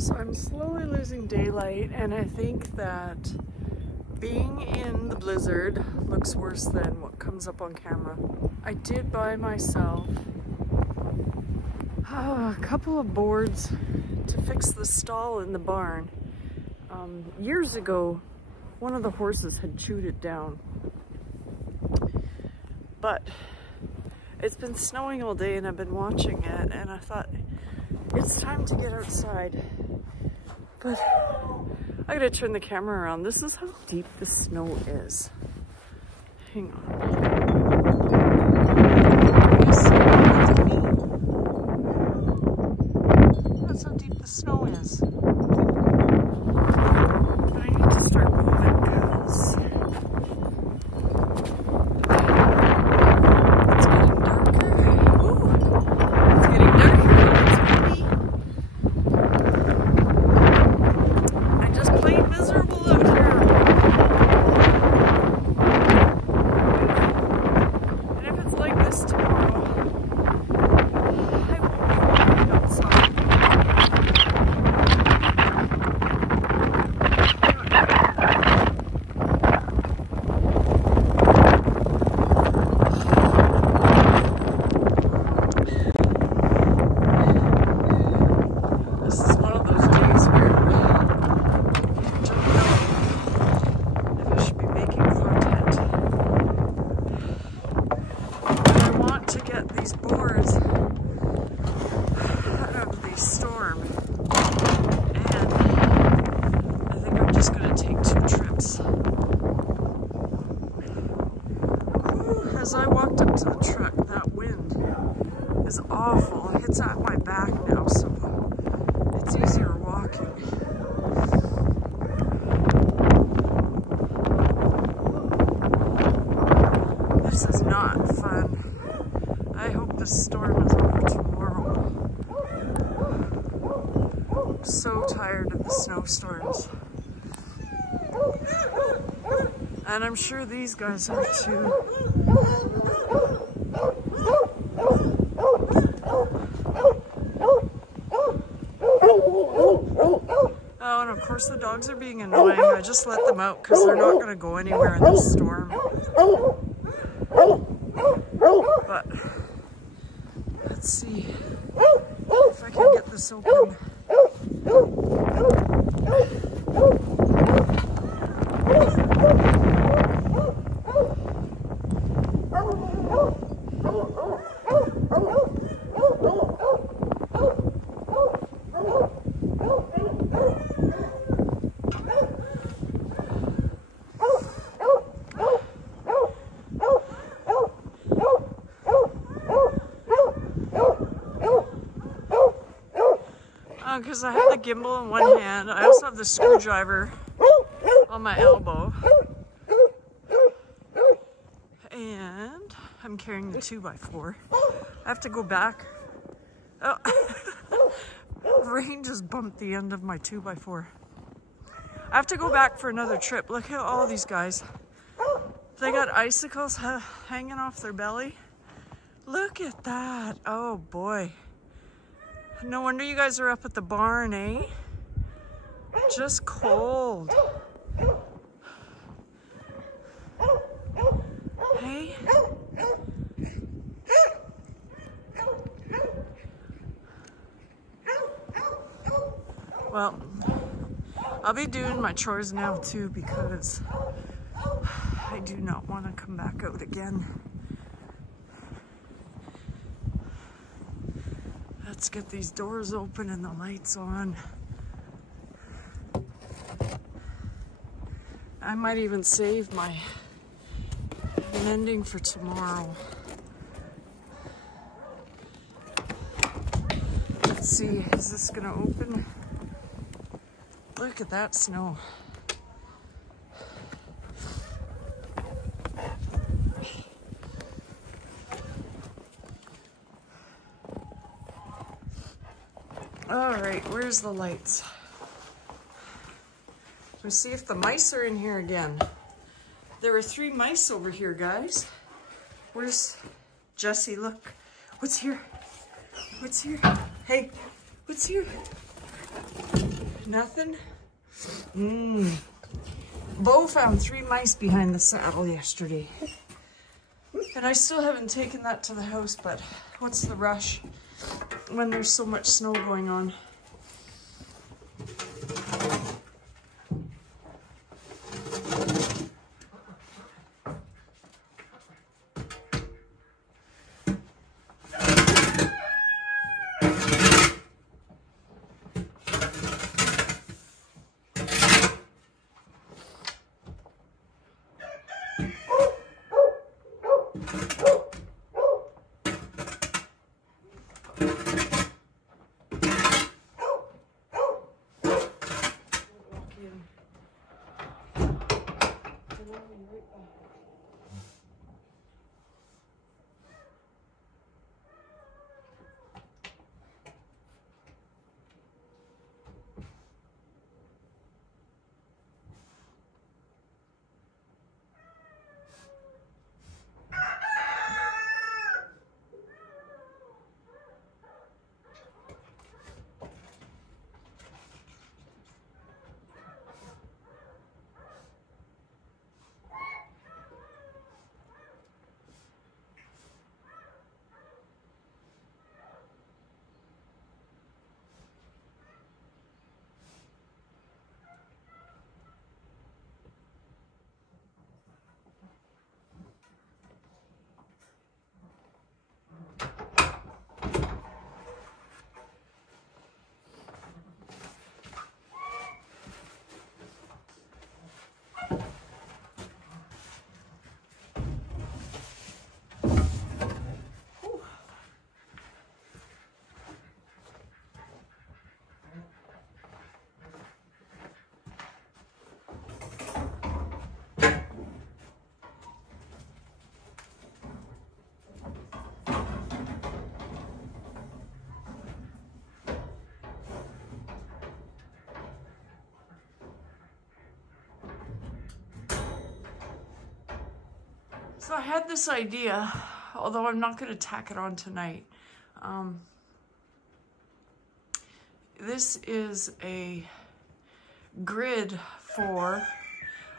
So I'm slowly losing daylight, and I think that being in the blizzard looks worse than what comes up on camera. I did buy myself a couple of boards to fix the stall in the barn. Years ago, one of the horses had chewed it down. But it's been snowing all day and I've been watching it, and I thought it's time to get outside. But I gotta turn the camera around. This is how deep the snow is. Hang on. That's how deep the snow is. But I need to start moving because it's getting darker. Ooh, it's getting darker. I'm just plain miserable out here. And if it's like this tomorrow, I won't be walking outside. This is one of those days where I don't know if I should be making content. But I want to get these boards out of the storm, and I think I'm just going to take 2 trips. Whew, as I walked up to the truck, that wind is awful. It's at my back now, so it's easier walking. This is not fun. I hope the storm is over tomorrow. I'm so tired of the snowstorms. And I'm sure these guys are too. Oh, and of course the dogs are being annoying. I just let them out because they're not going to go anywhere in this storm. But let's see if I can get this open. Because I have the gimbal in one hand, I also have the screwdriver on my elbow, and I'm carrying the 2x4. I have to go back. Oh, rain just bumped the end of my 2x4. I have to go back for another trip. Look at all these guys. They got icicles hanging off their belly. Look at that. Oh boy. No wonder you guys are up at the barn, eh? Just cold. Hey? Well, I'll be doing my chores now too because I do not want to come back out again. Let's get these doors open and the lights on. I might even save my mending for tomorrow. Let's see, is this gonna open? Look at that snow. All right, where's the lights? Let's see if the mice are in here again. There were 3 mice over here, guys. Where's Jesse? Look, what's here? What's here? Hey, what's here? Nothing? Bo found 3 mice behind the saddle yesterday. And I still haven't taken that to the house, but what's the rush when there's so much snow going on? So I had this idea, although I'm not going to tack it on tonight. This is a grid for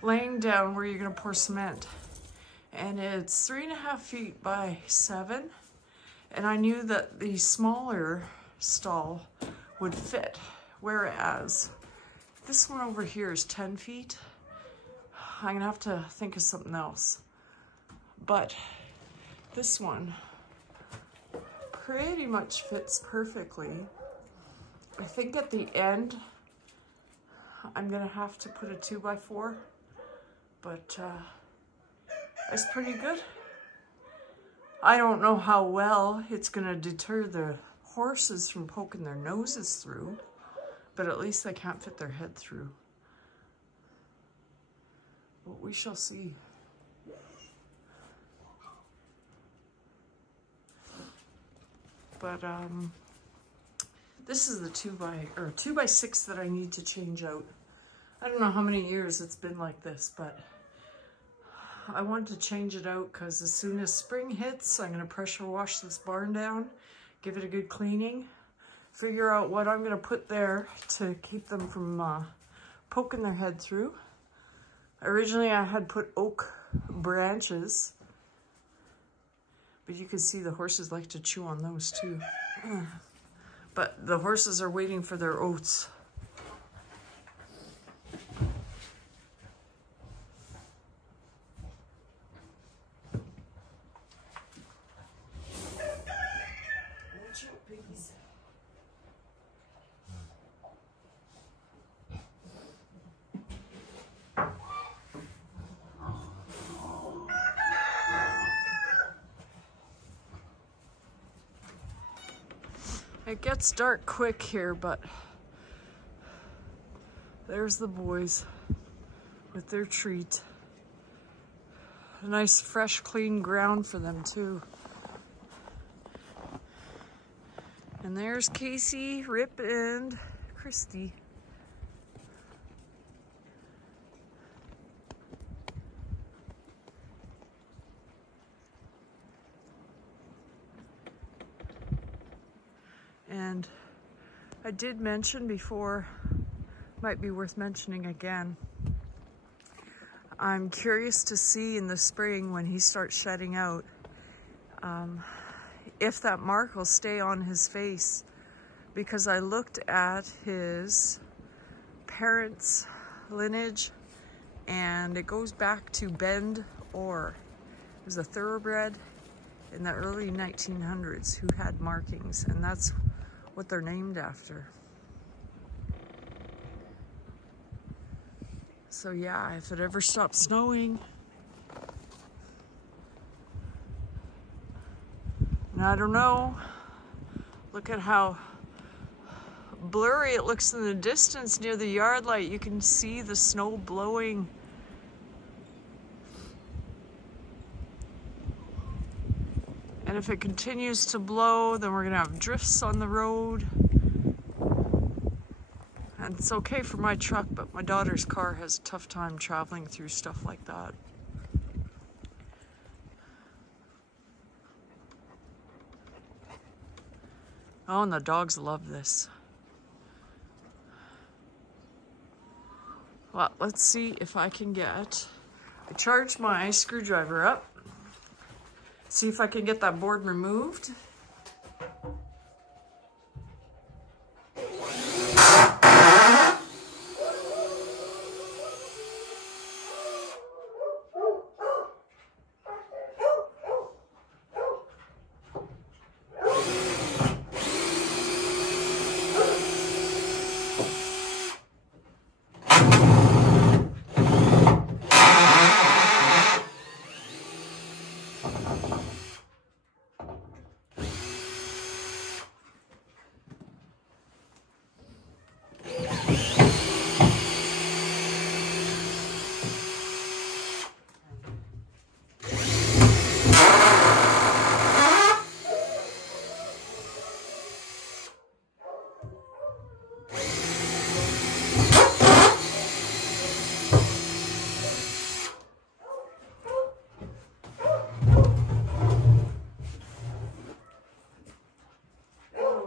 laying down where you're going to pour cement. And it's 3.5 feet by 7. And I knew that the smaller stall would fit, whereas this one over here is 10 feet. I'm going to have to think of something else. But this one pretty much fits perfectly. I think at the end, I'm gonna have to put a 2x4, but it's pretty good. I don't know how well it's gonna deter the horses from poking their noses through, but at least they can't fit their head through. But we shall see. But this is the 2x6 that I need to change out. I don't know how many years it's been like this, but I want to change it out because as soon as spring hits, I'm going to pressure wash this barn down, give it a good cleaning, figure out what I'm going to put there to keep them from poking their head through. Originally I had put oak branches, but you can see the horses like to chew on those too. But the horses are waiting for their oats. Watch out, piggies. It gets dark quick here, but there's the boys with their treat. A nice, fresh, clean ground for them too. And there's Casey, Rip, and Christy. And I did mention before might be worth mentioning again. I'm curious to see in the spring when he starts shedding out, if that mark will stay on his face, because I looked at his parents' lineage and it goes back to Bend Orr. It was a thoroughbred in the early 1900s who had markings, and that's what they're named after. So yeah, if it ever stops snowing, and I don't know, look at how blurry it looks in the distance near the yard light. You can see the snow blowing. And if it continues to blow, then we're gonna have drifts on the road. And it's okay for my truck, but my daughter's car has a tough time traveling through stuff like that. Oh, and the dogs love this. Well, let's see if I can get, I charged my screwdriver up. See if I can get that board removed.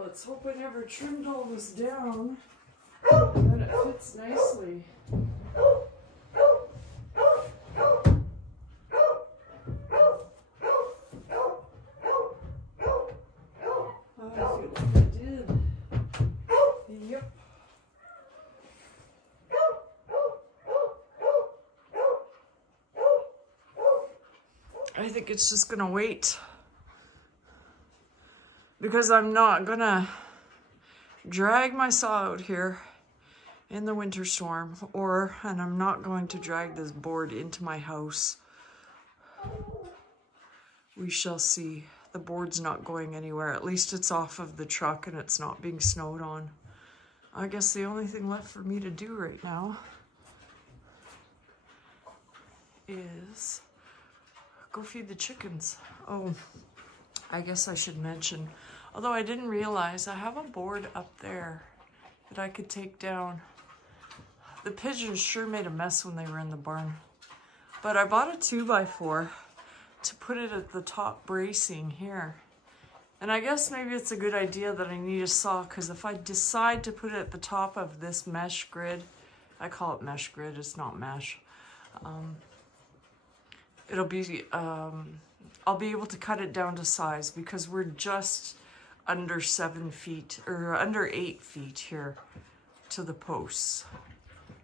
Let's hope I never trimmed all this down, and then it fits nicely. Oh, I feel like I did. Yep. I think it's just gonna wait, because I'm not gonna drag my saw out here in the winter storm, and I'm not going to drag this board into my house. We shall see. The board's not going anywhere. At least it's off of the truck and it's not being snowed on. I guess the only thing left for me to do right now is go feed the chickens. Oh, I guess I should mention, although I didn't realize, I have a board up there that I could take down. The pigeons sure made a mess when they were in the barn. But I bought a 2x4 to put it at the top bracing here. And I guess maybe it's a good idea that I need a saw, because if I decide to put it at the top of this mesh grid, I call it mesh grid, it's not mesh. It'll be, I'll be able to cut it down to size, because we're just under 7 feet, or under 8 feet here to the posts.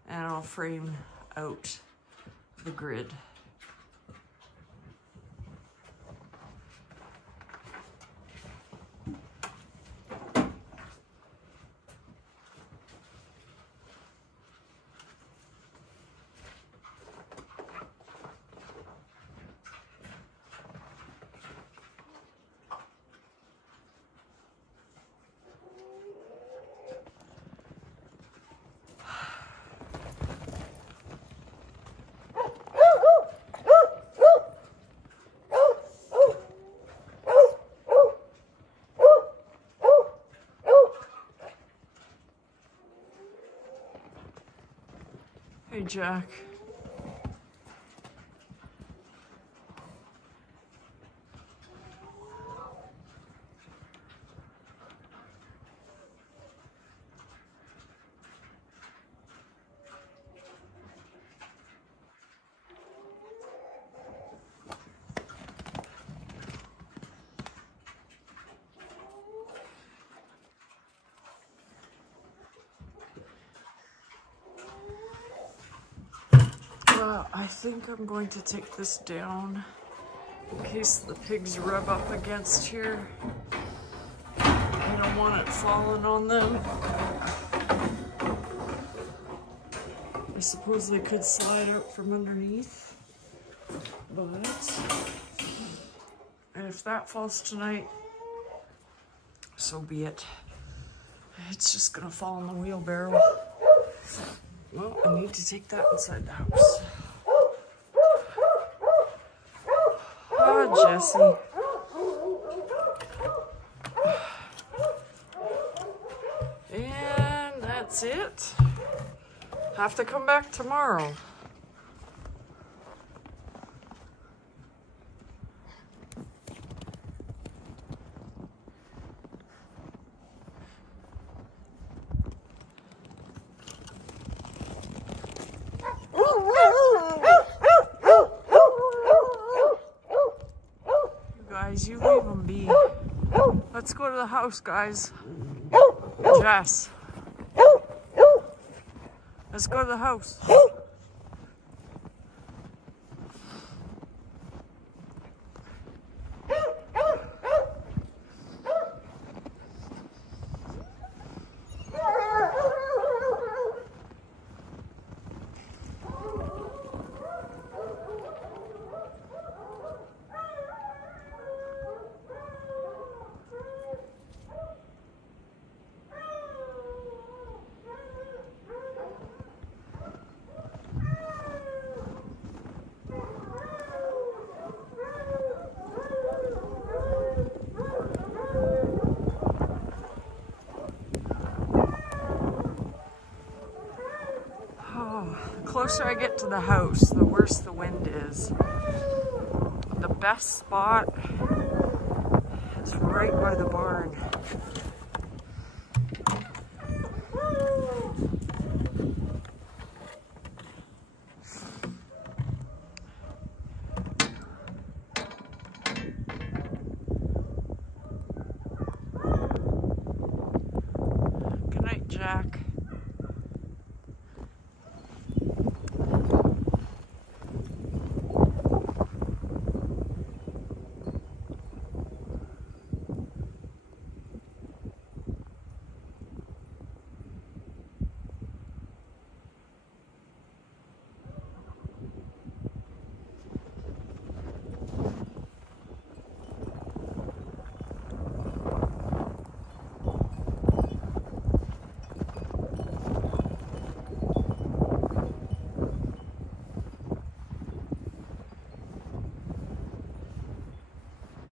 And I'll frame out the grid. Hey, Jack. I think I'm going to take this down in case the pigs rub up against here. I don't want it falling on them. I suppose they could slide out from underneath, but if that falls tonight, so be it. It's just gonna fall in the wheelbarrow. Well, I need to take that inside the house. Oh, Jessie. And that's it. Have to come back tomorrow. You leave them be. Let's go to the house, guys. Jess. Let's go to the house. The closer I get to the house, the worse the wind is. The best spot is right by the barn.